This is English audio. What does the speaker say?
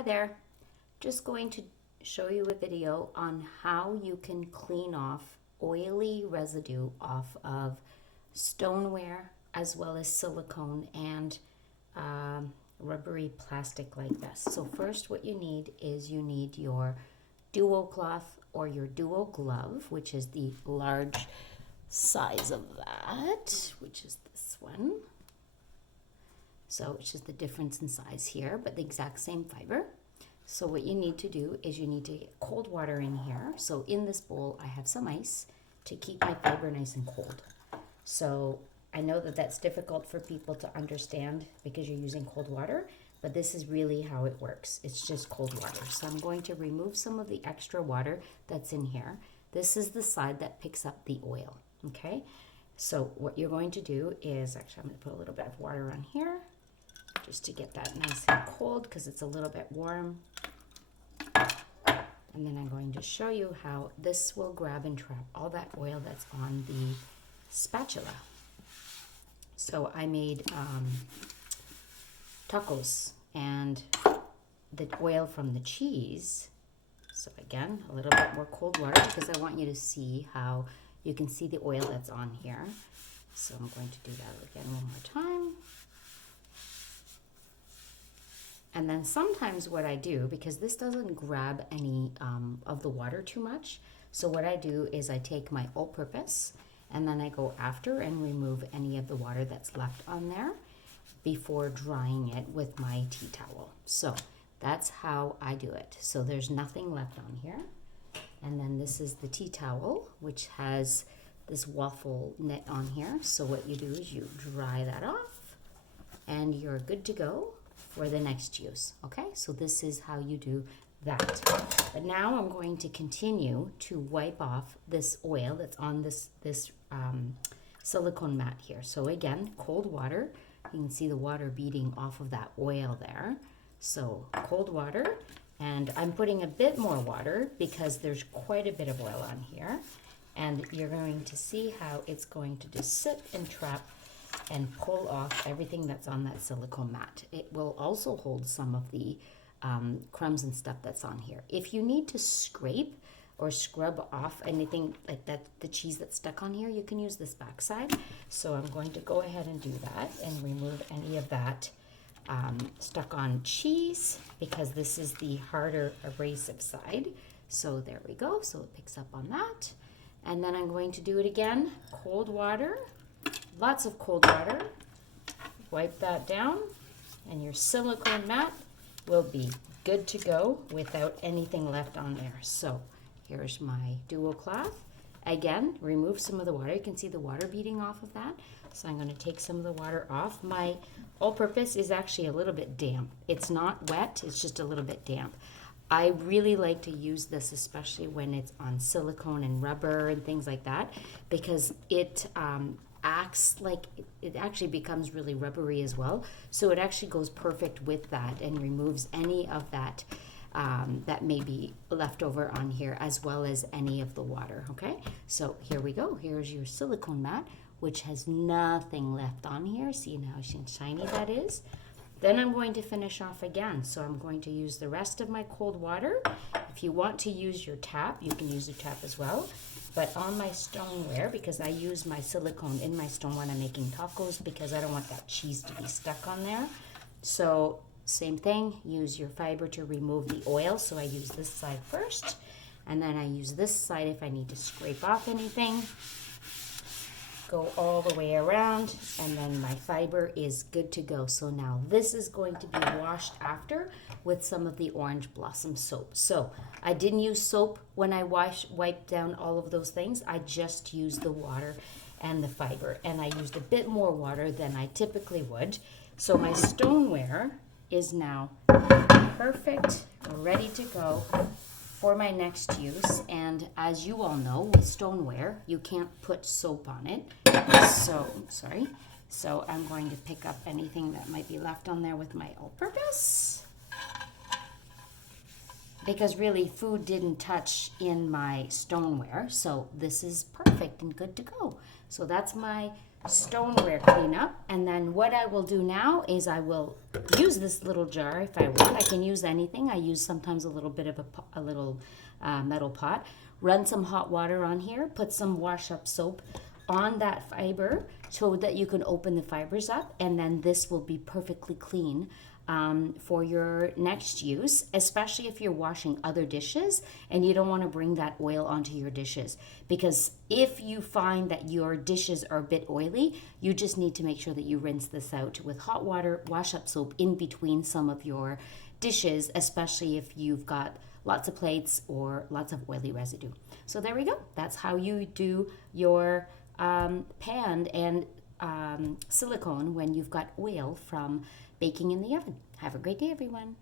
Hi there, just going to show you a video on how you can clean off oily residue off of stoneware as well as silicone and rubbery plastic like this. So first what you need is you need your duo cloth or your duo glove, which is the large size of that, which is this one. So it's just the difference in size here, but the exact same fiber. So what you need to do is you need to get cold water in here. So in this bowl, I have some ice to keep my fiber nice and cold. So I know that that's difficult for people to understand because you're using cold water, but this is really how it works. It's just cold water. So I'm going to remove some of the extra water that's in here. This is the side that picks up the oil, okay? So what you're going to do is, actually I'm gonna put a little bit of water on here just to get that nice and cold because it's a little bit warm. And then I'm going to show you how this will grab and trap all that oil that's on the spatula. So I made tacos and the oil from the cheese. So again, a little bit more cold water because I want you to see how you can see the oil that's on here. So I'm going to do that again one more time. And then sometimes what I do, because this doesn't grab any of the water too much, so what I do is I take my all-purpose and then I go after and remove any of the water that's left on there before drying it with my tea towel. So that's how I do it. So there's nothing left on here. And then this is the tea towel, which has this waffle net on here. So what you do is you dry that off and you're good to go for the next use. Okay, so this is how you do that. But now I'm going to continue to wipe off this oil that's on this silicone mat here. So again, cold water. You can see the water beading off of that oil there. So cold water, and I'm putting a bit more water because there's quite a bit of oil on here. And you're going to see how it's going to just sit and trap and pull off everything that's on that silicone mat. It will also hold some of the crumbs and stuff that's on here. If you need to scrape or scrub off anything like that, the cheese that's stuck on here, you can use this back side. So I'm going to go ahead and do that and remove any of that stuck on cheese because this is the harder abrasive side. So there we go. So it picks up on that. And then I'm going to do it again. Cold water. Lots of cold water. Wipe that down and your silicone mat will be good to go without anything left on there. So here's my duo cloth. Again, remove some of the water. You can see the water beading off of that. So I'm going to take some of the water off. My all-purpose is actually a little bit damp. It's not wet, it's just a little bit damp. I really like to use this, especially when it's on silicone and rubber and things like that, because it acts like it actually becomes really rubbery as well. So it actually goes perfect with that and removes any of that that may be left over on here, as well as any of the water. Okay, so here we go. Here's your silicone mat, which has nothing left on here. See how shiny that is? Then I'm going to finish off again. So I'm going to use the rest of my cold water. If you want to use your tap, you can use your tap as well. But on my stoneware, because I use my silicone in my stone when I'm making tacos because I don't want that cheese to be stuck on there. So same thing, use your fiber to remove the oil. So I use this side first, and then I use this side if I need to scrape off anything. Go all the way around, and then my fiber is good to go. So now this is going to be washed after with some of the orange blossom soap. So I didn't use soap when I wiped down all of those things. I just used the water and the fiber, and I used a bit more water than I typically would. So my stoneware is now perfect, ready to go for my next use. And as you all know, with stoneware, you can't put soap on it. So I'm going to pick up anything that might be left on there with my all-purpose, because really food didn't touch in my stoneware. So this is perfect and good to go. So that's my stoneware cleanup. And then what I will do now is I will use this little jar if I want. I can use anything. I use sometimes a little bit of a little metal pot. Run some hot water on here, put some wash up soap on that fiber so that you can open the fibers up, and then this will be perfectly clean for your next use, especially if you're washing other dishes and you don't want to bring that oil onto your dishes. Because if you find that your dishes are a bit oily, you just need to make sure that you rinse this out with hot water, wash up soap in between some of your dishes, especially if you've got lots of plates or lots of oily residue. So there we go. That's how you do your pan and silicone when you've got oil from baking in the oven. Have a great day, everyone.